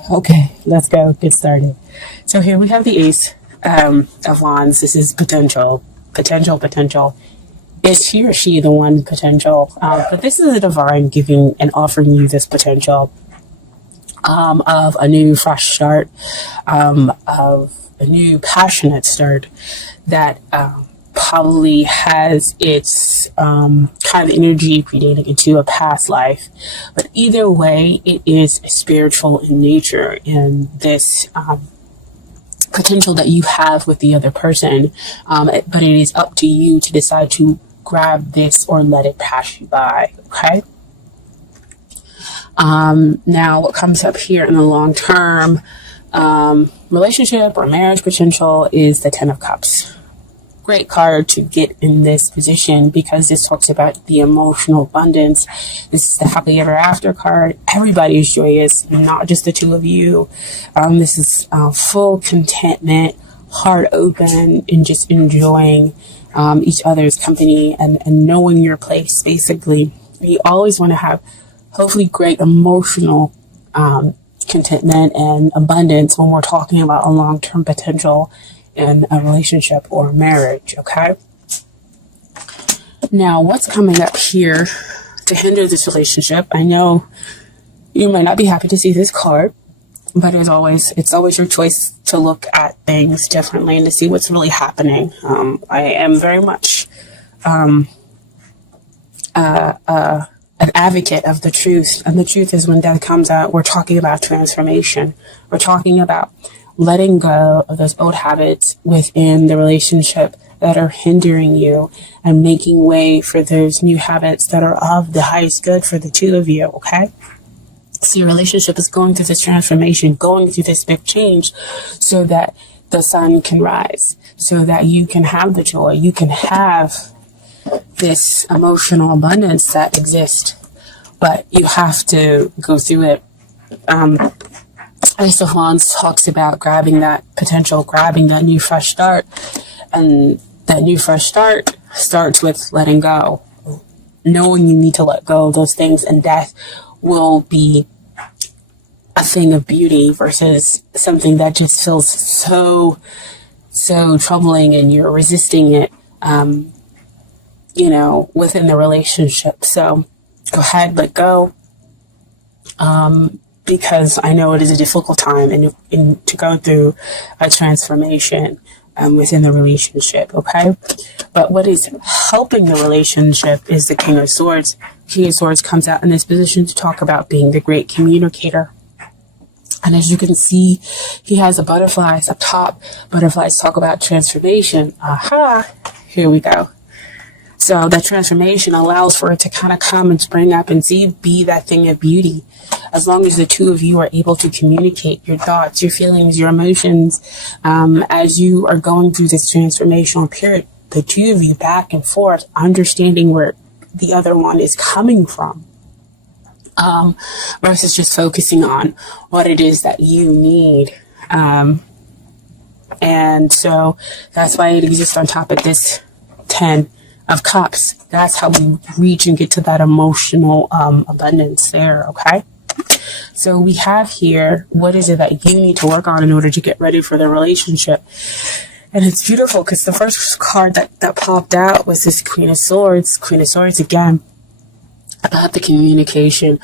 Okay, let's go get started. So here we have the Ace of Wands. This is potential. Is he or she the one potential? But this is a divine giving and offering you this potential of a new fresh start, of a new passionate start that probably has its kind of energy predating into a past life. But either way, it is spiritual in nature, in this potential that you have with the other person. But it is up to you to decide to grab this or let it pass you by. Okay. Now what comes up here in the long term relationship or marriage potential is the Ten of Cups. Great card to get in this position because this talks about the emotional abundance. This is the happily ever after card. Everybody is joyous, not just the two of you. This is full contentment, heart open, and just enjoying each other's company and knowing your place, basically. You always want to have hopefully great emotional contentment and abundance when we're talking about a long-term potential in a relationship or marriage. Okay. Now, what's coming up here to hinder this relationship? I know you might not be happy to see this card, but it's always your choice to look at things differently and to see what's really happening. I am very much an advocate of the truth, and the truth is when death comes out, we're talking about transformation. We're talking about letting go of those old habits within the relationship that are hindering you and making way for those new habits that are of the highest good for the two of you. Okay. So your relationship is going through this transformation, going through this big change so that the sun can rise, so that you can have the joy, you can have this emotional abundance that exists, but you have to go through it. Ace of Wands talks about grabbing that potential, grabbing that new fresh start. And that new fresh start starts with letting go, knowing you need to let go of those things, and death will be a thing of beauty versus something that just feels so troubling and you're resisting it, within the relationship. So go ahead, let go. Because I know it is a difficult time and to go through a transformation within the relationship, okay? But what is helping the relationship is the King of Swords. King of Swords comes out in this position to talk about being the great communicator. And as you can see, he has the butterflies up top. Butterflies talk about transformation. Aha! Here we go. So that transformation allows for it to kind of come and spring up and be that thing of beauty. As long as the two of you are able to communicate your thoughts, your feelings, your emotions, as you are going through this transformational period, the two of you back and forth, understanding where the other one is coming from, versus just focusing on what it is that you need. And so that's why it exists on top of this 10 of Cups. That's how we reach and get to that emotional abundance there. Okay. So we have here, what is it that you need to work on in order to get ready for the relationship? And it's beautiful because the first card that popped out was this Queen of Swords. Queen of Swords again, about the communication,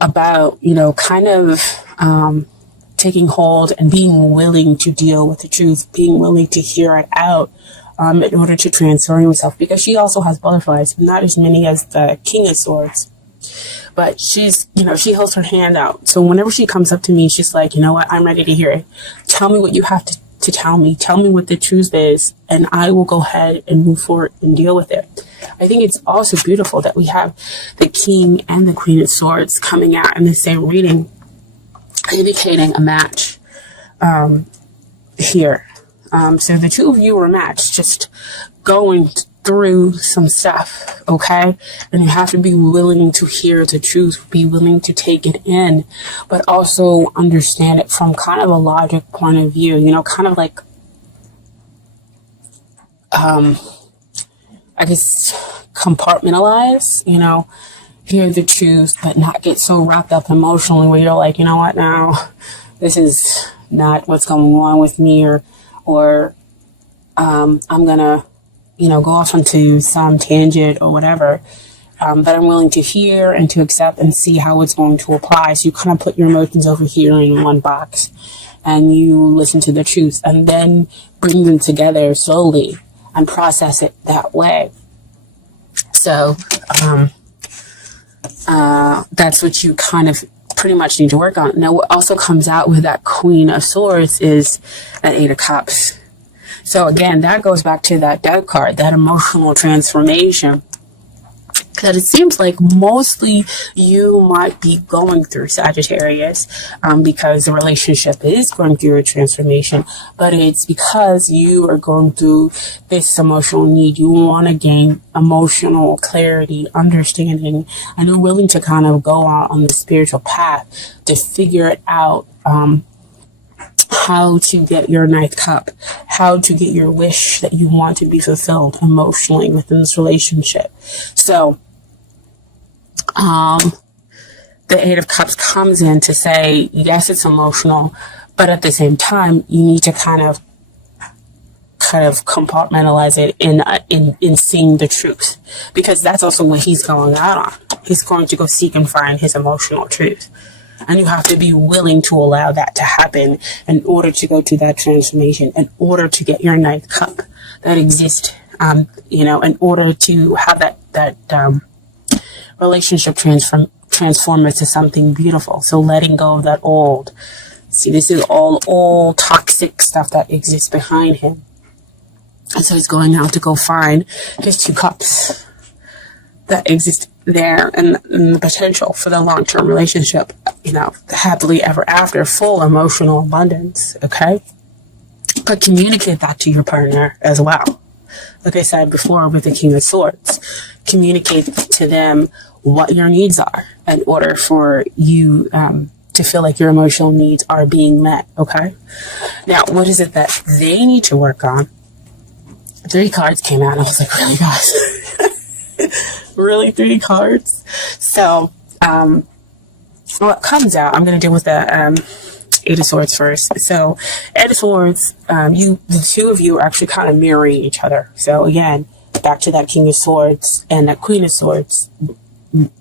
about, kind of taking hold and being willing to deal with the truth, being willing to hear it out. In order to transform himself, because she also has butterflies, not as many as the King of Swords, but she's, she holds her hand out. So whenever she comes up to me, she's like, you know what, I'm ready to hear it. Tell me what you have to tell me. Tell me what the truth is, and I will go ahead and move forward and deal with it. I think it's also beautiful that we have the King and the Queen of Swords coming out in the same reading, indicating a match here. So the two of you are matched, just going through some stuff, okay? And you have to be willing to hear the truth, be willing to take it in, but also understand it from kind of a logic point of view, kind of like, I guess, compartmentalize, hear the truth, but not get so wrapped up emotionally where you're like, you know what now? this is not what's going on with me, or I'm gonna, go off onto some tangent or whatever, that I'm willing to hear and to accept and see how it's going to apply. So you kind of put your emotions over here in one box, and you listen to the truth, and then bring them together slowly and process it that way. So that's what you kind of pretty much need to work on. Now, what also comes out with that Queen of Swords is that Eight of Cups. So again, that goes back to that Death card, that emotional transformation that it seems like mostly you might be going through, Sagittarius, because the relationship is going through a transformation, but it's because you are going through this emotional need. You want to gain emotional clarity, understanding, and you're willing to kind of go out on the spiritual path to figure it out, how to get your ninth cup, how to get your wish that you want to be fulfilled emotionally within this relationship. So, the Eight of Cups comes in to say, yes, it's emotional, but at the same time, you need to kind of compartmentalize it in seeing the truth, because that's also what he's going out on. He's going to go seek and find his emotional truth. And you have to be willing to allow that to happen in order to go to that transformation, in order to get your ninth cup that exists, in order to have that relationship transform into something beautiful. So letting go of that old. See, this is all old toxic stuff that exists behind him. And so he's going out to go find his two cups that exist there, and the potential for the long-term relationship, happily ever after, full emotional abundance, okay? But communicate that to your partner as well. Like I said before with the King of Swords, communicate to them what your needs are in order for you to feel like your emotional needs are being met, okay? Now, what is it that they need to work on? 3 cards came out, and I was like, really, guys? Really, 3 cards? So, what comes out, I'm going to deal with the Eight of Swords first. So, Eight of Swords, the two of you are actually kind of mirroring each other. So, again, back to that King of Swords and that Queen of Swords,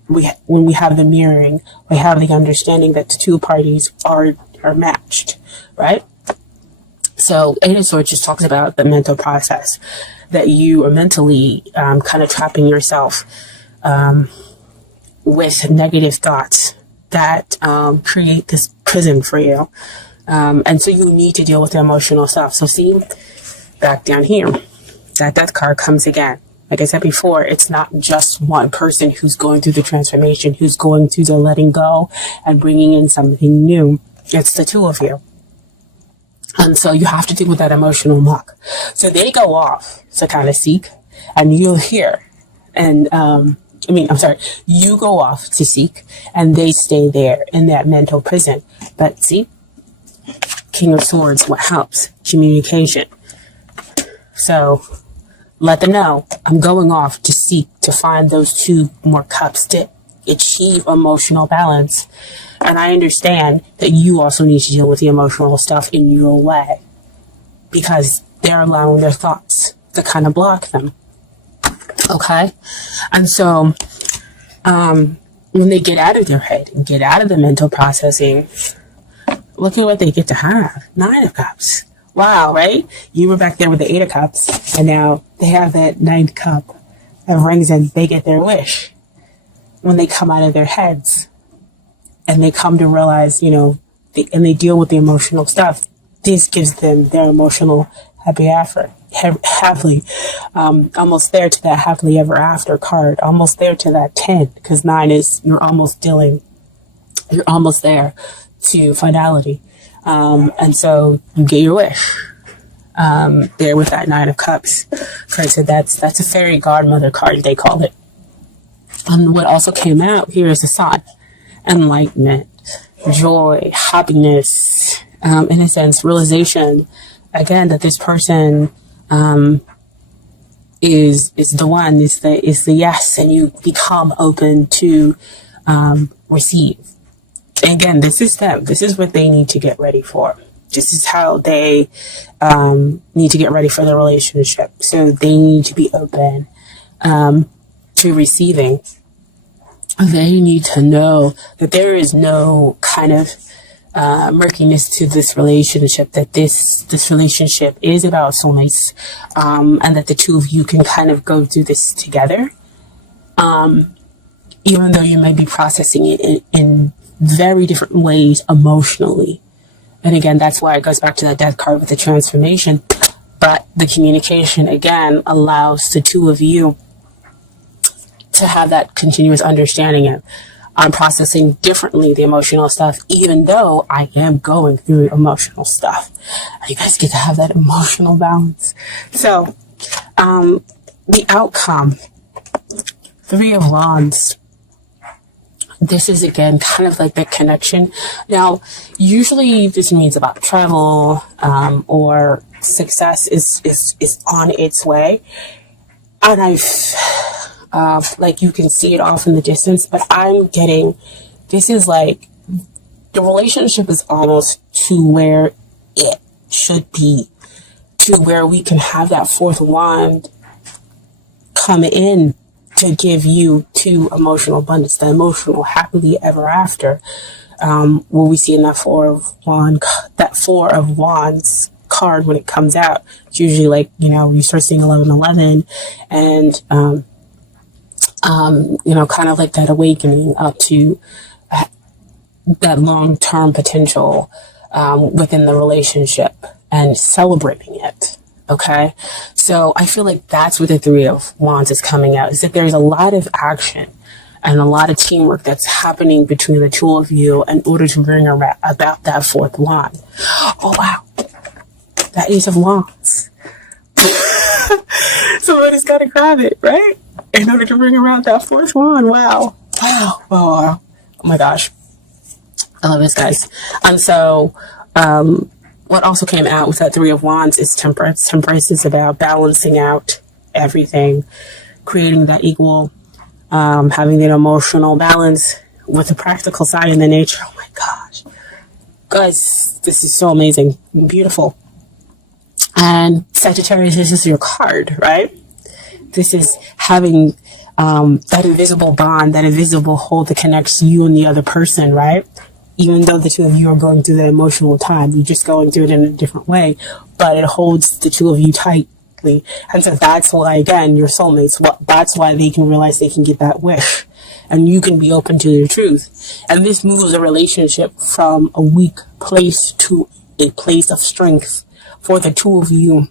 when we have the mirroring, we have the understanding that the two parties are matched, right? So Eight of Swords just talks about the mental process, that you are mentally kind of trapping yourself with negative thoughts that create this prison for you. And so you need to deal with the emotional stuff. So see, back down here, that Death card comes again. Like I said before, it's not just one person who's going through the transformation, who's going through the letting go and bringing in something new. It's the two of you. And so you have to deal with that emotional muck. So they go off to kind of seek, and you're here. And, you go off to seek, and they stay there in that mental prison. But see, King of Swords, what helps? Communication. So let them know, I'm going off to seek to find those 2 more cups to achieve emotional balance. And I understand that you also need to deal with the emotional stuff in your way, because they're allowing their thoughts to kind of block them. Okay? And so, when they get out of their head and get out of the mental processing, look at what they get to have. 9 of Cups. Wow, right? You were back there with the 8 of Cups, and now they have that 9th cup that brings in, they get their wish when they come out of their heads. And they come to realize, and they deal with the emotional stuff. This gives them their emotional happily, almost there to that happily ever after card, almost there to that 10, because 9 is, you're almost there to finality. And so you get your wish, there with that 9 of Cups. So that's a fairy godmother card, they call it. And what also came out here is the Sun. Enlightenment, joy, happiness, in a sense, realization, again, that this person is the one, is the yes, and you become open to receive, again, this is them. This is what they need to get ready for. This is how they need to get ready for the relationship. So they need to be open to receiving. They need to know that there is no kind of murkiness to this relationship, that this relationship is about soulmates, and that the two of you can kind of go through this together, even though you may be processing it in very different ways emotionally. And again, that's why it goes back to that death card with the transformation. But the communication, again, allows the two of you to have that continuous understanding of, I'm processing differently the emotional stuff, even though I am going through emotional stuff. You guys get to have that emotional balance. So, the outcome, 3 of Wands. This is, again, kind of like the connection. Now, usually this means about travel, or success is on its way. And like you can see it off in the distance, but I'm getting, this is like, the relationship is almost to where it should be, to where we can have that 4th wand come in to give you to emotional abundance, the emotional happily ever after, where we see in that 4 of Wands card when it comes out. It's usually like, you start seeing 1111 and, kind of like that awakening up to that long-term potential within the relationship and celebrating it. Okay, so I feel like that's what the 3 of Wands is coming out, is that there's a lot of action and a lot of teamwork that's happening between the two of you in order to bring about that 4th wand. Oh, wow. That Ace of Wands. Somebody's got to grab it, right? In order to bring around that 4th wand. Wow. Wow. Oh my gosh. I love this, guys. And so, what also came out with that 3 of Wands is Temperance. Temperance is about balancing out everything, creating that equal, having that emotional balance with the practical side and the nature. Oh my gosh. Guys, this is so amazing. Beautiful. And Sagittarius, this is your card, right? This is having that invisible bond, that invisible hold that connects you and the other person, right? Even though the two of you are going through that emotional time, you're just going through it in a different way, but it holds the two of you tightly. And so that's why, again, your soulmates, that's why they can realize they can get that wish. And you can be open to the truth. And this moves a relationship from a weak place to a place of strength for the two of you.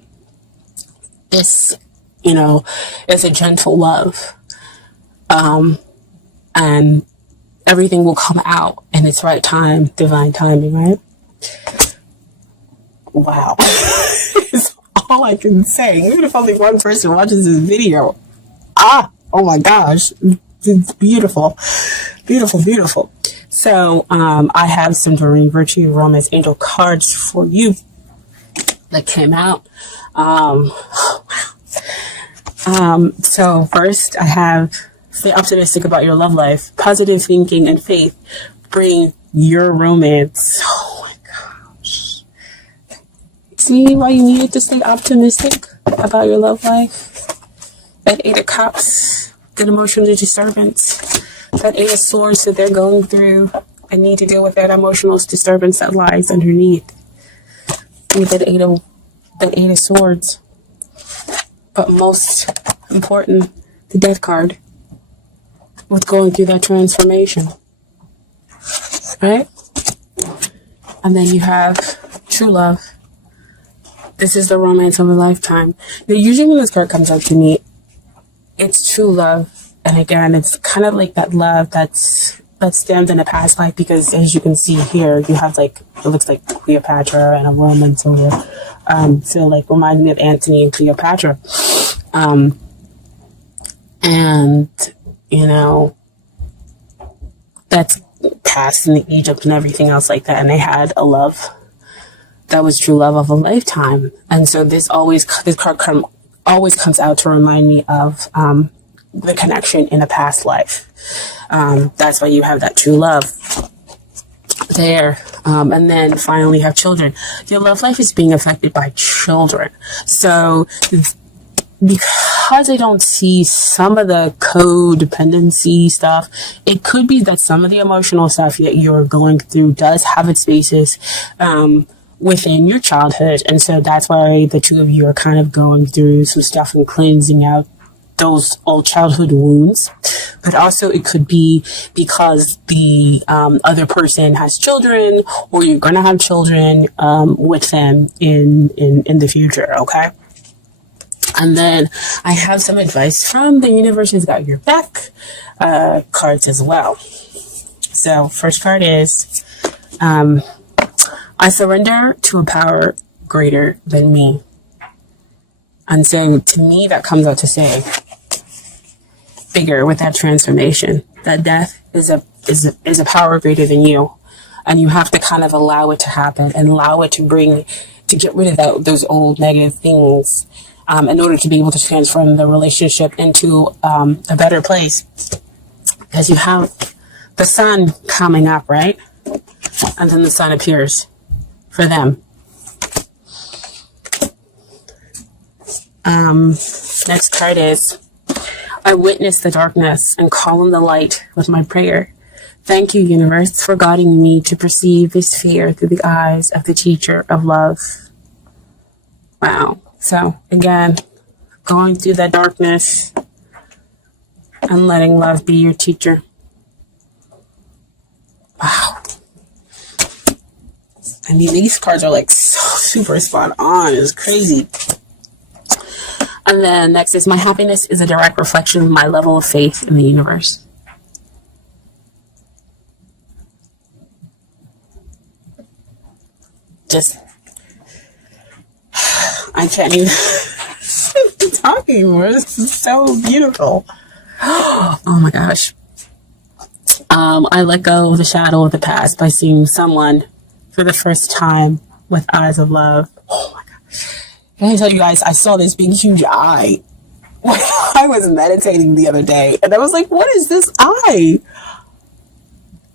It's a gentle love. And everything will come out in its right time, divine timing, right? Wow. It's all I can say. Even if only one person watches this video. Oh my gosh. It's beautiful. Beautiful, beautiful. So, I have some Doreen Virtue Romance Angel cards for you that came out. So first I have, stay optimistic about your love life. Positive thinking and faith bring your romance. Oh my gosh. See why you needed to stay optimistic about your love life? That 8 of Cups, that emotional disturbance, that 8 of Swords that they're going through and need to deal with that emotional disturbance that lies underneath. With that 8 of Swords. But most important, the Death card, with going through that transformation, right? And then you have true love. This is the romance of a lifetime. Now, usually when this card comes out to me, it's true love. And again, it's kind of like that love that stemmed in a past life, because as you can see here, you have like, it looks like Cleopatra and a romance over. So like reminding me of Antony and Cleopatra. And that's past in Egypt and everything else like that. And they had a love that was true love of a lifetime. And so this card always comes out to remind me of the connection in a past life. That's why you have that true love. there. And then finally have children. Your love life is being affected by children. So because I don't see some of the codependency stuff, it could be that some of the emotional stuff that you're going through does have its basis within your childhood. And so that's why the two of you are kind of going through some stuff and cleansing out those old childhood wounds. But also it could be because the other person has children, or you're going to have children with them in the future, okay? And then I have some advice from the universe has got your back cards as well. So first card is, I surrender to a power greater than me. And so to me, that comes out to say, bigger with that transformation, that death is a power greater than you. And you have to kind of allow it to happen and allow it to get rid of those old negative things. In order to be able to transform the relationship into a better place. Because you have the sun coming up, right? And then the sun appears for them. Next card is, I witness the darkness and call in the light with my prayer. Thank you, universe, for guiding me to perceive this fear through the eyes of the teacher of love. Wow. So again, going through that darkness and letting love be your teacher. Wow. I mean, these cards are like so super spot on. It's crazy. And then next is, my happiness is a direct reflection of my level of faith in the universe. I can't even be talking anymore. This is so beautiful. Oh my gosh. I let go of the shadow of the past by seeing someone for the first time with eyes of love. Oh my gosh. Can I tell you guys, I saw this big, huge eye when I was meditating the other day. And I was like, what is this eye?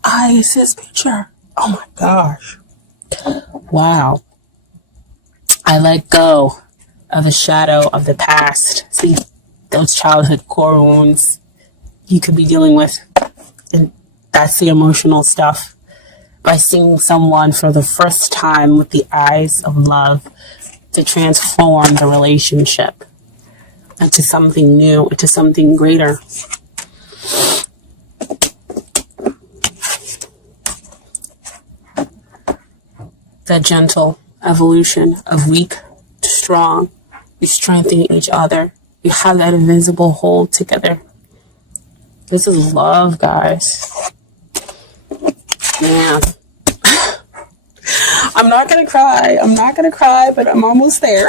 Eye is his picture. Oh my gosh. Wow. I let go of the shadow of the past. See, those childhood core wounds you could be dealing with. And that's the emotional stuff. By seeing someone for the first time with the eyes of love to transform the relationship into something new, into something greater. The gentle evolution of weak to strong. You strengthen each other. You have that invisible hold together. This is love, guys. Man. I'm not gonna cry, but I'm almost there.